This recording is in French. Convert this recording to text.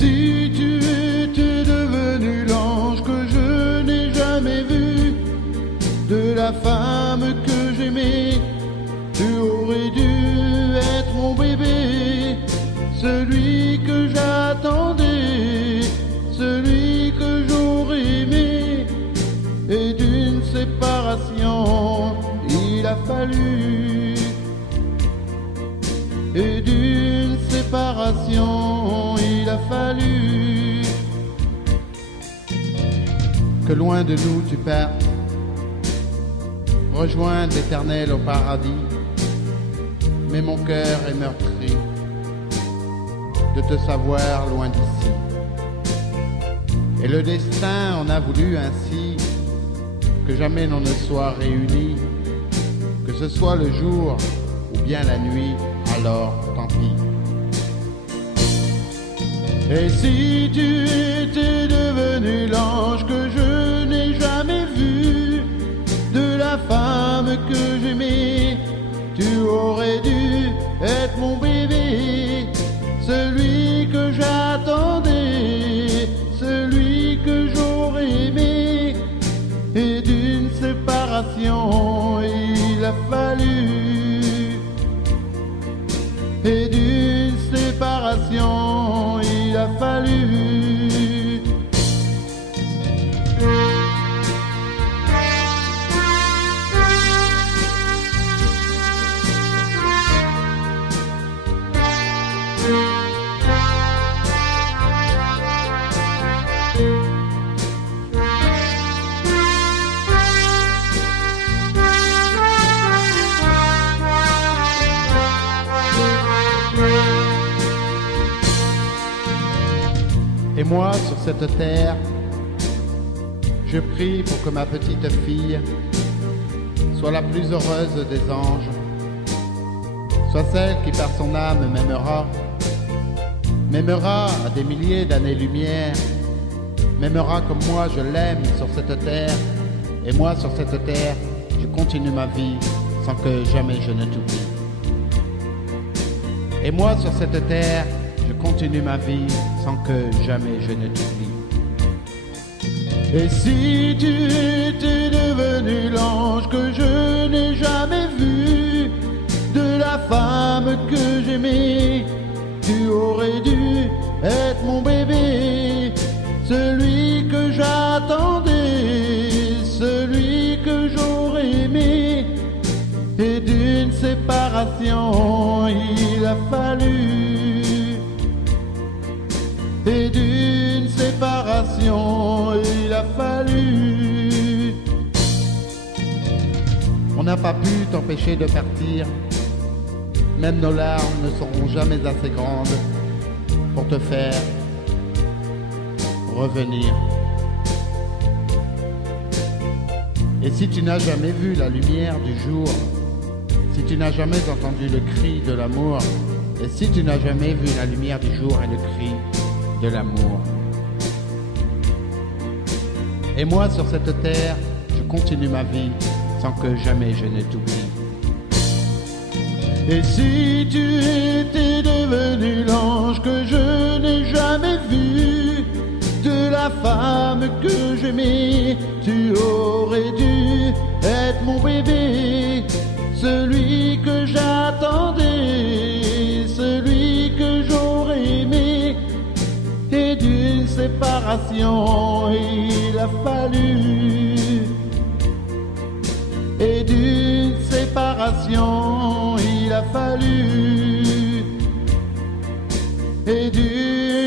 si tu étais devenu l'ange que je n'ai jamais vu, de la femme que j'aimais, tu aurais dû être mon bébé, celui que j'attendais, celui que j'aurais aimé. Et d'une séparation, il a fallu. Et d'une séparation, il a fallu que loin de nous tu partes, rejoindre l'Éternel au paradis. Mais mon cœur est meurtri de te savoir loin d'ici. Et le destin en a voulu ainsi que jamais l'on ne soit réunis, que ce soit le jour ou bien la nuit, alors tant pis. Et si tu étais devenu l'ange que je n'ai jamais vu, de la femme que j'aimais, tu aurais dû être mon bébé, celui que j'attendais, celui que j'aurais aimé. Et d'une séparation, il a fallu. Et d'une séparation, il a fallu. Et moi, sur cette terre, je prie pour que ma petite fille soit la plus heureuse des anges, soit celle qui par son âme m'aimera à des milliers d'années-lumière, m'aimera comme moi je l'aime sur cette terre. Et moi, sur cette terre, je continue ma vie sans que jamais je ne t'oublie. Et moi, sur cette terre, je continue ma vie sans que jamais je ne t'oublie. Et si tu étais devenu l'ange que je n'ai jamais vu, de la femme que j'aimais, tu aurais dû être mon bébé, celui que j'attendais, celui que j'aurais aimé. Et d'une séparation, il a fallu. Et d'une séparation, il a fallu. On n'a pas pu t'empêcher de partir. Même nos larmes ne seront jamais assez grandes pour te faire revenir. Et si tu n'as jamais vu la lumière du jour, si tu n'as jamais entendu le cri de l'amour, et si tu n'as jamais vu la lumière du jour et le cri de l'amour. Et moi, sur cette terre, je continue ma vie sans que jamais je ne t'oublie. Et si tu étais devenu l'ange que je n'ai jamais vu, de la femme que j'aimais, tu aurais dû être mon bébé, celui que j'attendais, celui que j'aurais aimé. Et d'une séparation, il a fallu. Et d'une séparation, il a fallu. Et d'une